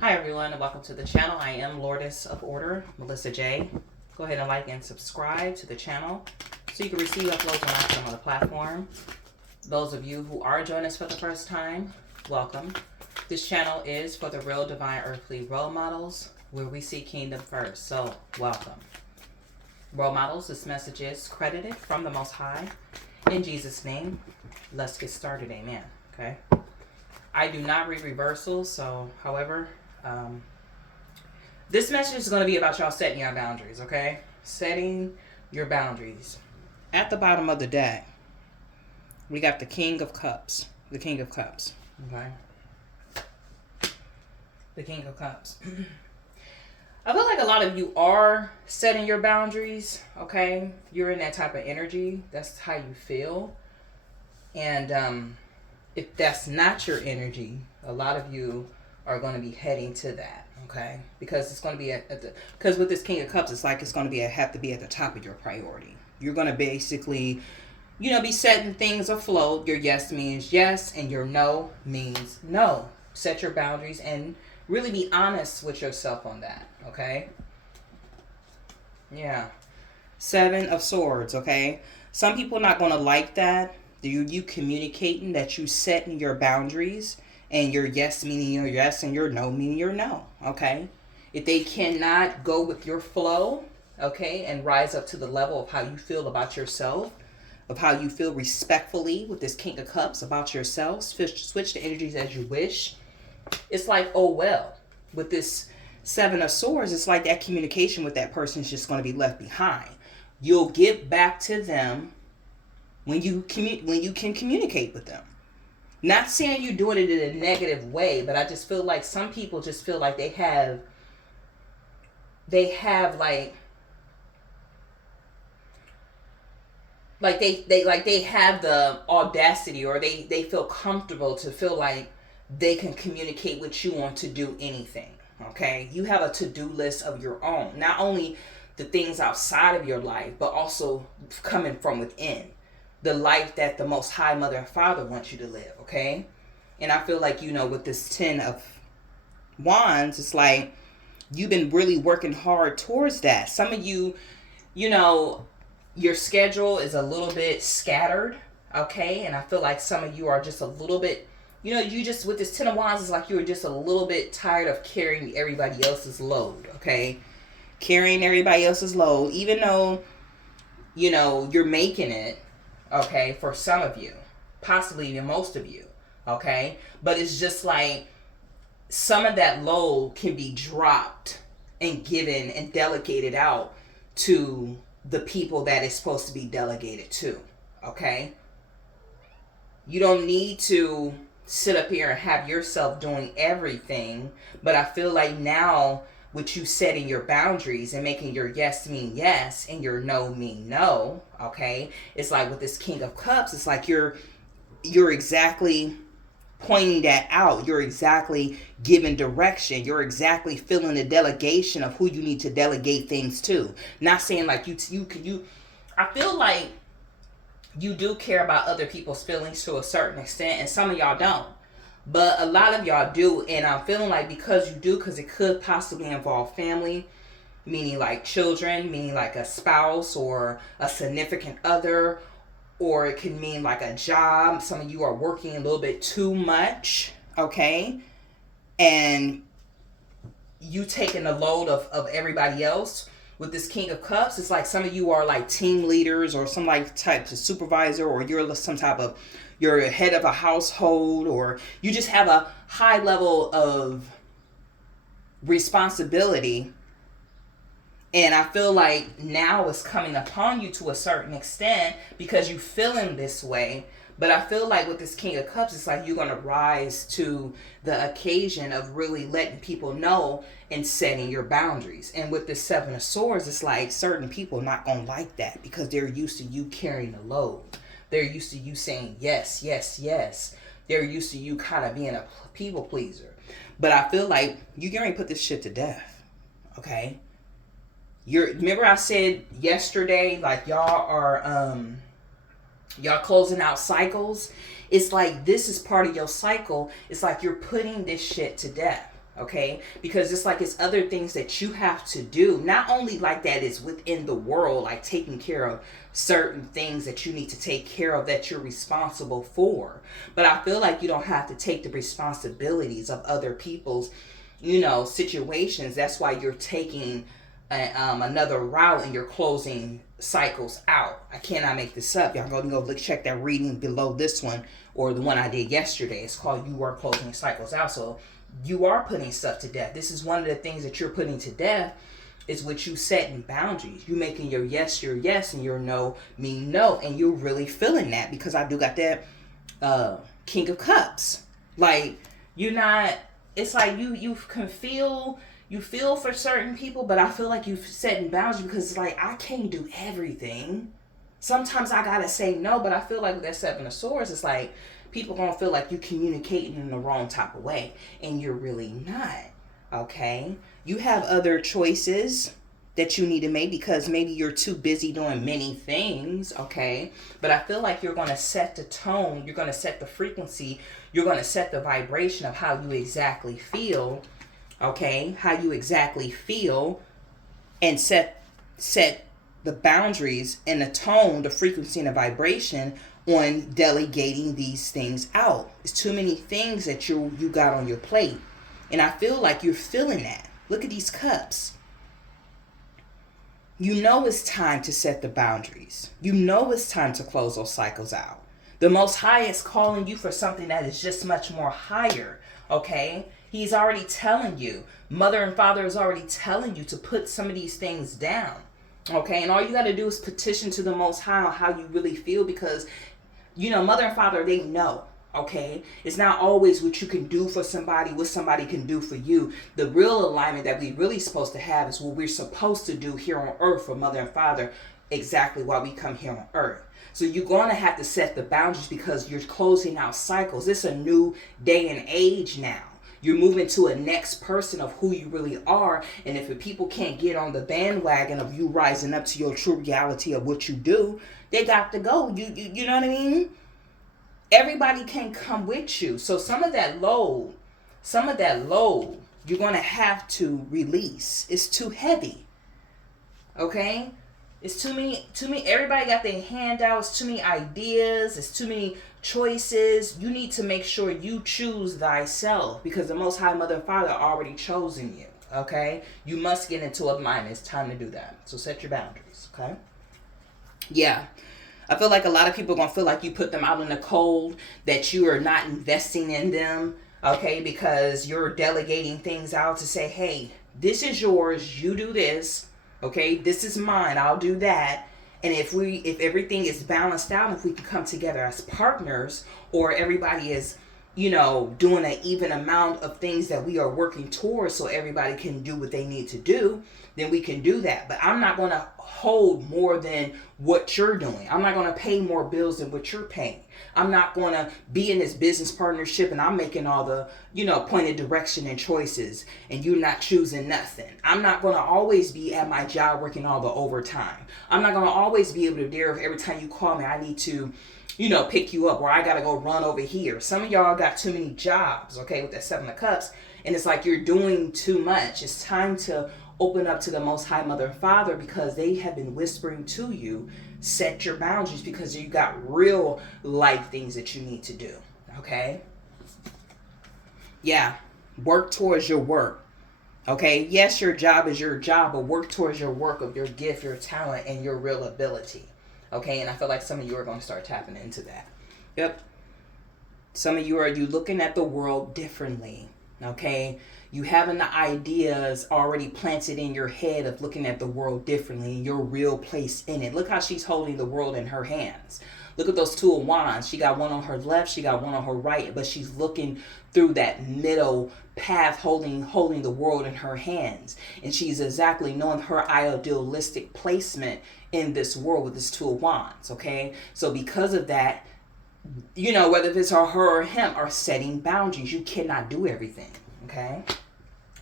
Hi everyone and welcome to the channel. I am Lordess of Order, Melissa J. Go ahead and like and subscribe to the channel so you can receive uploads when I put them on the platform. Those of you who are joining us for the first time, welcome. This channel is for the real divine earthly role models where we see kingdom first. So welcome. Role models, this message is credited from the Most High. In Jesus' name, let's get started. Amen. Okay. I do not read reversals, so however, this message is going to be about y'all setting your boundaries, okay? Setting your boundaries. At the bottom of the deck, we got the King of Cups. The King of Cups, okay? The King of Cups. I feel like a lot of you are setting your boundaries, okay? You're in that type of energy. That's how you feel. And if that's not your energy, a lot of you are going to be heading to that, okay? Because it's going to be because with this King of Cups, it's like it's going to have to be at the top of your priority. You're going to basically, be setting things afloat. Your yes means yes, and your no means no. Set your boundaries and really be honest with yourself on that, okay? Yeah. Seven of Swords, okay? Some people not going to like that. You communicating that you setting your boundaries and your yes meaning your yes and your no meaning your no, okay? If they cannot go with your flow, okay, and rise up to the level of how you feel about yourself, of how you feel respectfully with this King of Cups about yourself, switch the energies as you wish. It's like, oh well. With this Seven of Swords, it's like that communication with that person is just going to be left behind. You'll get back to them when you can communicate with them. Not saying you're doing it in a negative way, but I just feel like some people just feel like they have they have the audacity, or they feel comfortable to feel like they can communicate with you on to do anything. Okay? You have a to-do list of your own. Not only the things outside of your life, but also coming from within. The life that the Most High Mother and Father wants you to live, okay? And I feel like, with this Ten of Wands, it's like you've been really working hard towards that. Some of you, your schedule is a little bit scattered, okay? And I feel like some of you are just a little bit, you just, with this Ten of Wands, it's like you were just a little bit tired of carrying everybody else's load, okay? Carrying everybody else's load, even though, you're making it, okay, for some of you, possibly even most of you, okay? But it's just like some of that load can be dropped and given and delegated out to the people that it's supposed to be delegated to, okay? You don't need to sit up here and have yourself doing everything, but I feel like now with you setting your boundaries and making your yes mean yes and your no mean no, okay? It's like with this King of Cups, it's like you're exactly pointing that out. You're exactly giving direction. You're exactly filling the delegation of who you need to delegate things to. Not saying like you I feel like you do care about other people's feelings to a certain extent, and some of y'all don't. But a lot of y'all do, and I'm feeling like because you do, because it could possibly involve family, meaning like children, meaning like a spouse or a significant other, or it can mean like a job. Some of you are working a little bit too much, okay? And you taking the load of everybody else. With this King of Cups, it's like some of you are like team leaders or some like type of supervisor, or you're some type of, you're head of a household, or you just have a high level of responsibility. And I feel like now it's coming upon you to a certain extent because you feeling this way. But I feel like with this King of Cups, it's like you're going to rise to the occasion of really letting people know and setting your boundaries. And with the Seven of Swords, it's like certain people not going to like that because they're used to you carrying the load. They're used to you saying yes, yes, yes. They're used to you kind of being a people pleaser. But I feel like you're going to put this shit to death, okay? Remember I said yesterday, like y'all closing out cycles. It's like this is part of your cycle. It's like you're putting this shit to death, Okay, because it's like it's other things that you have to do, not only like that is within the world, like taking care of certain things that you need to take care of that you're responsible for, but I feel like you don't have to take the responsibilities of other people's, situations. That's why you're taking another route and you're closing cycles out. I cannot make this up. Y'all go look, check that reading below this one or the one I did yesterday. It's called "You Are Closing Cycles Out." So you are putting stuff to death. This is one of the things that you're putting to death, is with you setting boundaries. You making your yes and your no mean no. And you're really feeling that, because I do got that King of Cups. Like, you're not, it's like you can feel, you feel for certain people, but I feel like you're setting boundaries because it's like, I can't do everything. Sometimes I gotta say no, but I feel like with that Seven of Swords, it's like, people gonna feel like you communicating in the wrong type of way, and you're really not. Okay, you have other choices that you need to make because maybe you're too busy doing many things. Okay, but I feel like you're gonna set the tone, you're gonna set the frequency, you're gonna set the vibration of how you exactly feel. Okay, how you exactly feel, and set the boundaries and the tone, the frequency and the vibration on delegating these things out. It's too many things that you got on your plate. And I feel like you're feeling that. Look at these cups. You know it's time to set the boundaries. You know it's time to close those cycles out. The Most High is calling you for something that is just much more higher. Okay? He's already telling you. Mother and Father is already telling you to put some of these things down. Okay? And all you got to do is petition to the Most High on how you really feel, because Mother and Father, they know. Okay, it's not always what you can do for somebody, what somebody can do for you. The real alignment that we really supposed to have is what we're supposed to do here on earth for Mother and Father, exactly why we come here on earth. So you're going to have to set the boundaries, because you're closing out cycles. It's a new day and age now. You're moving to a next person of who you really are. And if the people can't get on the bandwagon of you rising up to your true reality of what you do, they got to go. You know what I mean? Everybody can't come with you. So some of that load, you're going to have to release. It's too heavy. Okay? It's too many, everybody got their handouts, too many ideas, it's too many choices. You need to make sure you choose thyself, because the Most High, Mother and Father already chosen you. Okay? You must get into alignment. It's time to do that. So set your boundaries. Okay? Yeah. I feel like a lot of people are going to feel like you put them out in the cold, that you are not investing in them, okay, because you're delegating things out to say, hey, this is yours, you do this, okay, this is mine, I'll do that. And if everything is balanced out, if we can come together as partners, or everybody is, doing an even amount of things that we are working towards, so everybody can do what they need to do, then we can do that. But I'm not going to hold more than what you're doing. I'm not going to pay more bills than what you're paying. I'm not going to be in this business partnership and I'm making all the, pointed direction and choices, and you're not choosing nothing. I'm not going to always be at my job working all the overtime. I'm not going to always be able to dare, if every time you call me, I need to pick you up, or I got to go run over here. Some of y'all got too many jobs, okay, with that Seven of Cups, and it's like you're doing too much. It's time to open up to the Most High, Mother and Father, because they have been whispering to you, set your boundaries, because you got real life things that you need to do, okay? Yeah, work towards your work, okay? Yes, your job is your job, but work towards your work of your gift, your talent, and your real ability. Okay, and I feel like some of you are going to start tapping into that. Yep. Some of you are looking at the world differently. Okay, you having the ideas already planted in your head of looking at the world differently and your real place in it. Look how she's holding the world in her hands. Look at those 2 of Wands. She got one on her left, she got one on her right, but she's looking through that middle path, holding the world in her hands. And she's exactly knowing her idealistic placement in this world with this 2 of Wands, okay? So because of that, whether it's her or him, are setting boundaries. You cannot do everything, okay?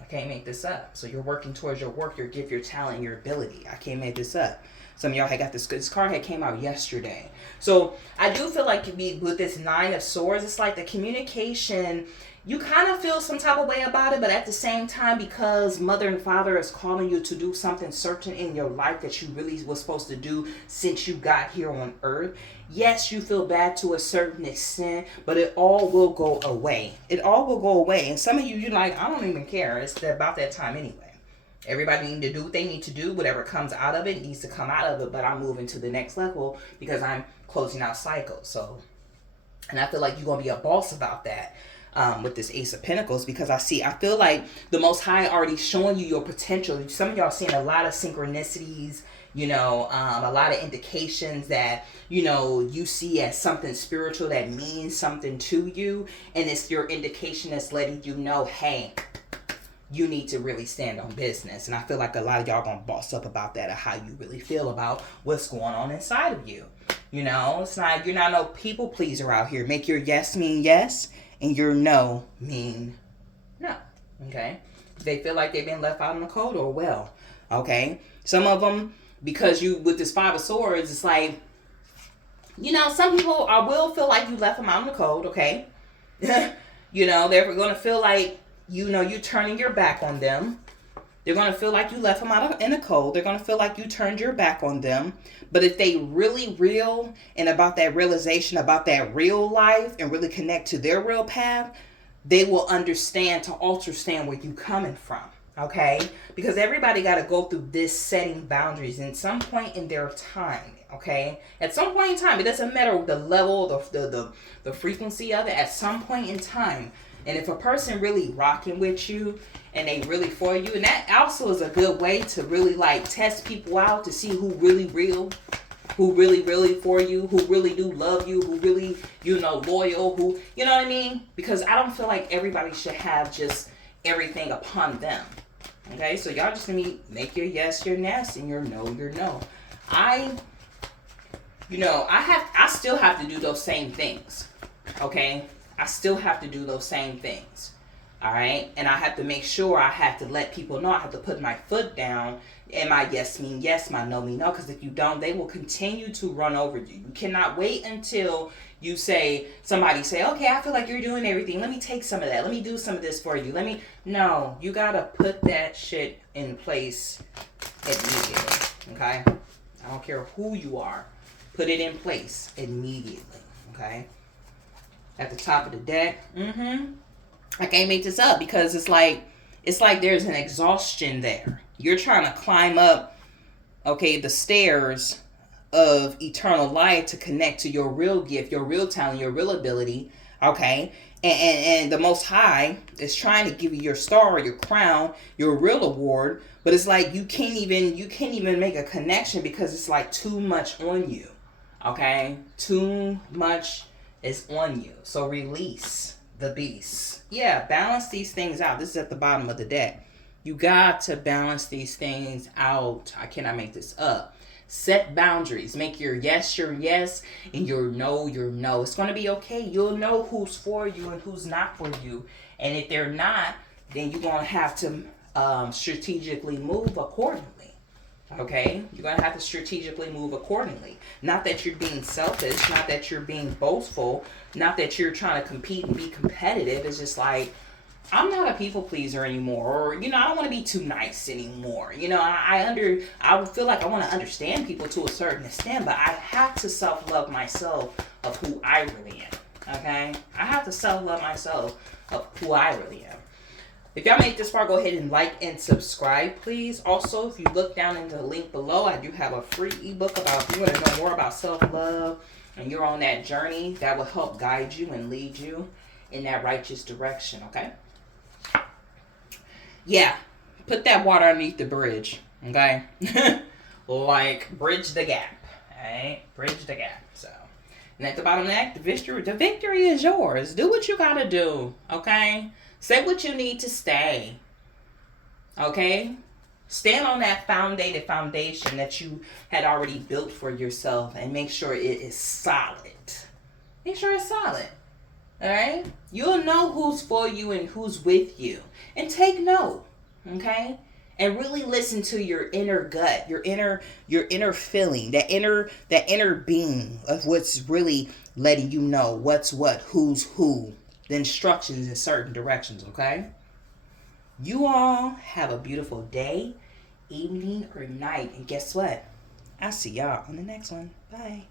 I can't make this up. So you're working towards your work, your gift, your talent, your ability. I can't make this up. Some of y'all had got this card had came out yesterday. So I do feel like with this Nine of Swords, it's like the communication, you kind of feel some type of way about it, but at the same time, because mother and father is calling you to do something certain in your life that you really was supposed to do since you got here on earth, yes, you feel bad to a certain extent, but it all will go away. It all will go away. And some of you, you're like, I don't even care. It's about that time anyway. Everybody need to do what they need to do. Whatever comes out of it needs to come out of it, but I'm moving to the next level because I'm closing out cycles. So, and I feel like you're going to be a boss about that. With this Ace of Pentacles, because I feel like the Most High already showing you your potential. Some of y'all seeing a lot of synchronicities, a lot of indications that, you see as something spiritual that means something to you. And it's your indication that's letting you know, hey, you need to really stand on business. And I feel like a lot of y'all gonna boss up about that, or how you really feel about what's going on inside of you. It's not, you're not no people pleaser out here. Make your yes mean yes, and your no mean no. Okay? They feel like they've been left out in the cold, or well. Okay? Some of them, because you, with this Five of Swords, it's like, some people will feel like you left them out in the cold, okay? They're going to feel like, you turning your back on them. They're going to feel like you left them out in the cold. They're going to feel like you turned your back on them. But if they really real and about that realization, about that real life, and really connect to their real path, they will understand where you coming from. Okay? Because everybody got to go through this setting boundaries in some point in their time. Okay? At some point in time, it doesn't matter the level, the frequency of it. At some point in time, and if a person really rocking with you and they really for you, and that also is a good way to really like test people out to see who really real, who really for you, who really do love you, who really, loyal, who, you know what I mean? Because I don't feel like everybody should have just everything upon them. Okay, so y'all just make your yes your yes and your no your no. I still have to do those same things. Okay? I still have to do those same things. All right? And I have to make sure, I have to let people know, I have to put my foot down, and my yes mean yes, my no mean no. Because if you don't, they will continue to run over you. You cannot wait until somebody say, okay, I feel like you're doing everything. Let me take some of that. Let me do some of this for you. No, you got to put that shit in place immediately. Okay? I don't care who you are. Put it in place immediately. Okay? At the top of the deck. I can't make this up, because it's like there's an exhaustion there. You're trying to climb up, the stairs of eternal life to connect to your real gift, your real talent, your real ability. Okay? And the Most High is trying to give you your star, your crown, your real award, but it's like you can't even make a connection, because it's like too much on you. Okay? Too much is on you. So release the beast. Yeah, balance these things out. This is at the bottom of the deck. You got to balance these things out. I cannot make this up. Set boundaries. Make your yes and your no your no. It's going to be okay. You'll know who's for you and who's not for you. And if they're not, then you're going to have to strategically move accordingly. Okay? You're going to have to strategically move accordingly. Not that you're being selfish, not that you're being boastful, not that you're trying to compete and be competitive. It's just like, I'm not a people pleaser anymore, or, I don't want to be too nice anymore. I feel like I want to understand people to a certain extent, but I have to self-love myself of who I really am. Okay? I have to self-love myself of who I really am. If y'all made this far, go ahead and like and subscribe, please. Also, if you look down in the link below, I do have a free ebook about, if you want to know more about self-love and you're on that journey, that will help guide you and lead you in that righteous direction, okay? Yeah, put that water underneath the bridge, okay? Like, bridge the gap, all right? Bridge the gap, so. And at the bottom of that, the victory is yours. Do what you gotta do, okay? Say what you need to say. Okay? Stand on that foundation that you had already built for yourself, and make sure it is solid. Make sure it's solid. Alright? You'll know who's for you and who's with you. And take note. Okay? And really listen to your inner gut, your inner feeling, that inner being of what's really letting you know what's what, who's who, the instructions in certain directions, okay? You all have a beautiful day, evening, or night. And guess what? I'll see y'all on the next one. Bye.